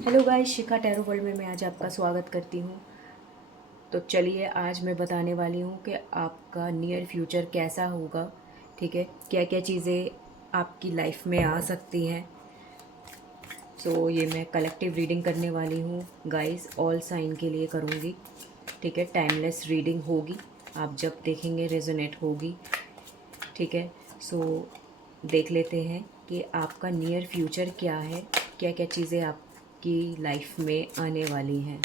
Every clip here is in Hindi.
हेलो गाइस, शिखा टैरो वर्ल्ड में मैं आज आपका स्वागत करती हूँ। तो चलिए, आज मैं बताने वाली हूँ कि आपका नियर फ्यूचर कैसा होगा। ठीक है, क्या क्या चीज़ें आपकी लाइफ में आ सकती हैं। सो ये मैं कलेक्टिव रीडिंग करने वाली हूँ गाइस, ऑल साइन के लिए करूँगी। ठीक है, टाइमलेस रीडिंग होगी, आप जब देखेंगे रेजोनेट होगी। ठीक है, सो देख लेते हैं कि आपका नियर फ्यूचर क्या है, क्या क्या चीज़ें आपकी लाइफ में आने वाली हैं।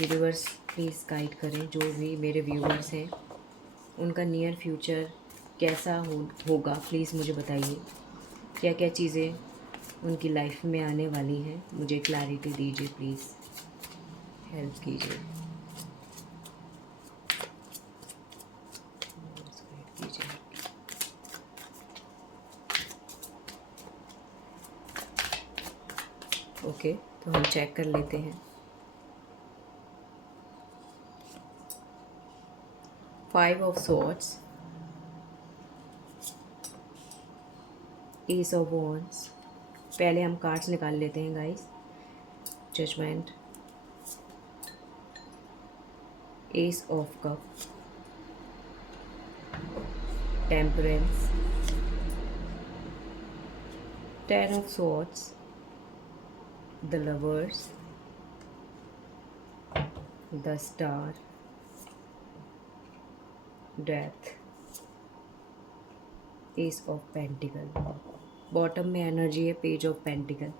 यूनिवर्स प्लीज़ गाइड करें, जो भी मेरे व्यूअर्स हैं उनका नियर फ्यूचर कैसा होगा, प्लीज़ मुझे बताइए। क्या क्या चीज़ें उनकी लाइफ में आने वाली हैं, मुझे क्लैरिटी दीजिए, प्लीज़ हेल्प कीजिए, गाइड कीजिए। ओके, तो हम चेक कर लेते हैं। 5 of swords, ace of wands. पहले हम कार्ड्स निकाल लेते हैं guys. Judgement, ace of cup, temperance, 10 of swords, the lovers, the star, death, ace of pentacle. Bottom में एनर्जी है पेज ऑफ पेंटिकल।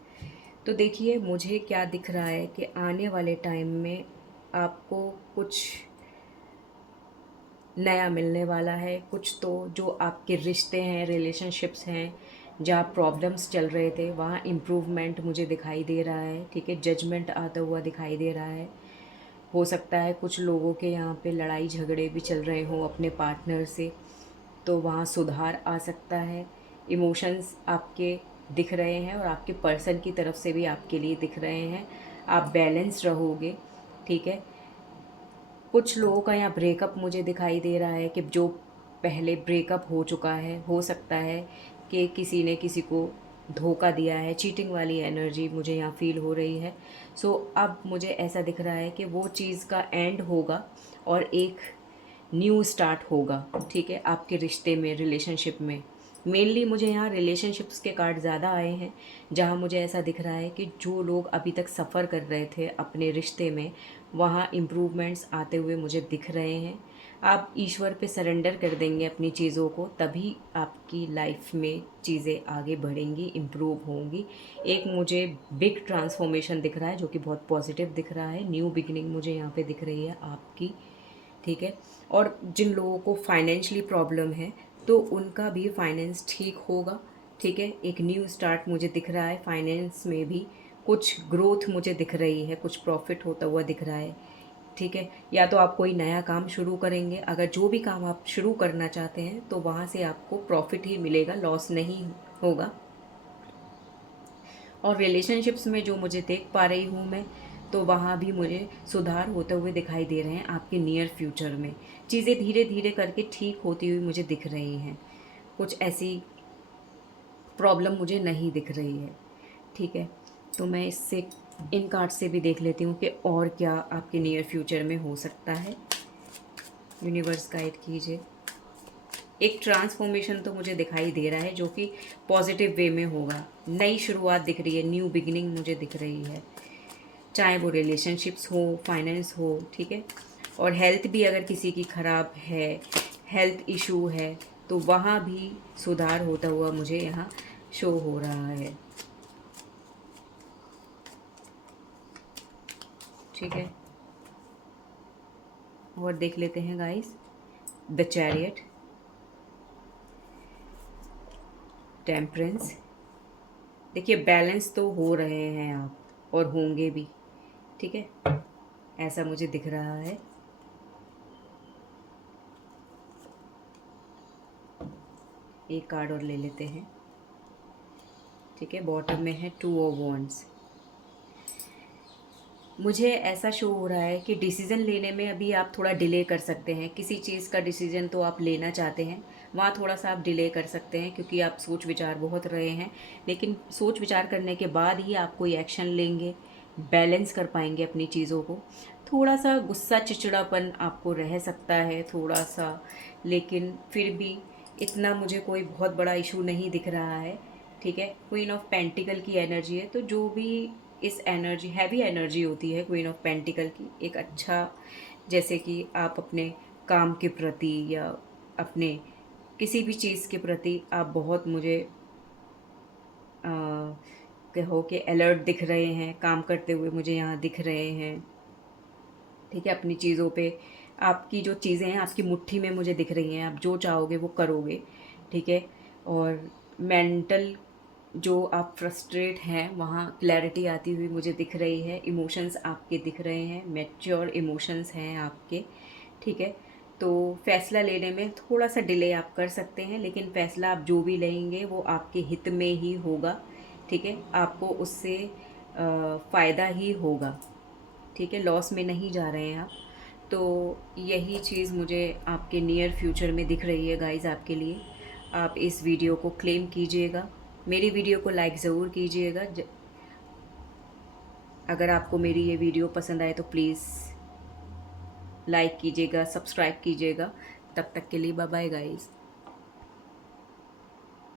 तो देखिए, मुझे क्या दिख रहा है कि आने वाले टाइम में आपको कुछ नया मिलने वाला है। कुछ तो जो आपके रिश्ते हैं, रिलेशनशिप्स हैं, जहाँ प्रॉब्लम्स चल रहे थे वहाँ इम्प्रूवमेंट मुझे दिखाई दे रहा है। ठीक है, जजमेंट आता हुआ दिखाई दे रहा है। हो सकता है कुछ लोगों के यहाँ पे लड़ाई झगड़े भी चल रहे हों अपने पार्टनर से, तो वहाँ सुधार आ सकता है। इमोशंस आपके दिख रहे हैं और आपके पर्सन की तरफ से भी आपके लिए दिख रहे हैं। आप बैलेंस रहोगे। ठीक है, कुछ लोगों का यहाँ ब्रेकअप मुझे दिखाई दे रहा है कि जो पहले ब्रेकअप हो चुका है, हो सकता है कि किसी ने किसी को धोखा दिया है। चीटिंग वाली एनर्जी मुझे यहाँ फील हो रही है। सो अब मुझे ऐसा दिख रहा है कि वो चीज़ का एंड होगा और एक न्यू स्टार्ट होगा। ठीक है, आपके रिश्ते में, रिलेशनशिप में। मेनली मुझे यहाँ रिलेशनशिप्स के कार्ड ज़्यादा आए हैं, जहाँ मुझे ऐसा दिख रहा है कि जो लोग अभी तक सफ़र कर रहे थे अपने रिश्ते में, वहाँ इम्प्रूवमेंट्स आते हुए मुझे दिख रहे हैं। आप ईश्वर पे सरेंडर कर देंगे अपनी चीज़ों को, तभी आपकी लाइफ में चीज़ें आगे बढ़ेंगी, इम्प्रूव होंगी। एक मुझे बिग ट्रांसफॉर्मेशन दिख रहा है जो कि बहुत पॉजिटिव दिख रहा है। न्यू बिगिनिंग मुझे यहाँ पे दिख रही है आपकी। ठीक है, और जिन लोगों को फाइनेंशियली प्रॉब्लम है तो उनका भी फाइनेंस ठीक होगा। ठीक है, एक न्यू स्टार्ट मुझे दिख रहा है। फाइनेंस में भी कुछ ग्रोथ मुझे दिख रही है, कुछ प्रॉफिट होता हुआ दिख रहा है। ठीक है, या तो आप कोई नया काम शुरू करेंगे, अगर जो भी काम आप शुरू करना चाहते हैं तो वहाँ से आपको प्रॉफिट ही मिलेगा, लॉस नहीं होगा। और रिलेशनशिप्स में जो मुझे देख पा रही हूँ मैं, तो वहाँ भी मुझे सुधार होते हुए दिखाई दे रहे हैं आपके नियर फ्यूचर में। चीज़ें धीरे धीरे करके ठीक होती हुई मुझे दिख रही हैं। कुछ ऐसी प्रॉब्लम मुझे नहीं दिख रही है। ठीक है, तो मैं इससे, इन कार्ड से भी देख लेती हूँ कि और क्या आपके नियर फ्यूचर में हो सकता है। यूनिवर्स गाइड कीजिए। एक ट्रांसफॉर्मेशन तो मुझे दिखाई दे रहा है जो कि पॉजिटिव वे में होगा। नई शुरुआत दिख रही है, न्यू बिगिनिंग मुझे दिख रही है, चाहे वो रिलेशनशिप्स हो, फाइनेंस हो। ठीक है, और हेल्थ भी अगर किसी की ख़राब है, हेल्थ इशू है, तो वहाँ भी सुधार होता हुआ मुझे यहाँ शो हो रहा है। ठीक है, और देख लेते हैं गाइस। The chariot, temperance. देखिए, बैलेंस तो हो रहे हैं आप और होंगे भी। ठीक है, ऐसा मुझे दिख रहा है। एक कार्ड और ले लेते हैं। ठीक है, बॉटम में है 2 ऑफ वॉन्ड्स। मुझे ऐसा शो हो रहा है कि डिसीज़न लेने में अभी आप थोड़ा डिले कर सकते हैं। किसी चीज़ का डिसीज़न तो आप लेना चाहते हैं, वहाँ थोड़ा-सा आप डिले कर सकते हैं क्योंकि आप सोच-विचार बहुत रहे हैं। लेकिन सोच-विचार करने के बाद ही आप कोई एक्शन लेंगे, बैलेंस कर पाएँगे अपनी चीज़ों को। थोड़ा-सा गुस्सा, चिड़चिड़ापन आपको रह सकता है थोड़ा-सा, लेकिन फिर भी इतना मुझे कोई बहुत बड़ा इश्यू नहीं दिख रहा है, ठीक है? क्वीन ऑफ पेंटिकल की एनर्जी है, तो जो भी इस एनर्जी हैवी एनर्जी होती है क्वीन ऑफ पेंटिकल की, एक अच्छा, जैसे कि आप अपने काम के प्रति या अपने किसी भी चीज़ के प्रति आप बहुत मुझे अ, कहो कि अलर्ट दिख रहे हैं, काम करते हुए मुझे यहाँ दिख रहे हैं, ठीक है? अपनी चीज़ों पे आपकी जो चीज़ें हैं आपकी मुट्ठी में मुझे दिख रही हैं, आप जो चाहोगे वो करोगे, ठीक है? और मेंटल जो आप फ्रस्ट्रेट हैं वहाँ क्लैरिटी आती हुई मुझे दिख रही है, इमोशंस आपके दिख रहे हैं, मैच्योर इमोशंस हैं आपके, ठीक है? तो फ़ैसला लेने में थोड़ा-सा डिले आप कर सकते हैं, लेकिन फ़ैसला आप जो भी लेंगे वो आपके हित में ही होगा, ठीक है? आपको उससे फ़ायदा ही होगा, ठीक है? लॉस में नहीं जा रहे हैं आप। तो यही चीज़ मुझे आपके नियर फ्यूचर में दिख रही है गाइज़ आपके लिए। आप इस वीडियो को क्लेम कीजिएगा। मेरी वीडियो को लाइक ज़रूर कीजिएगा। अगर आपको मेरी ये वीडियो पसंद आए तो प्लीज़ लाइक कीजिएगा, सब्सक्राइब कीजिएगा। तब तक के लिए बाय बाय गाइज़।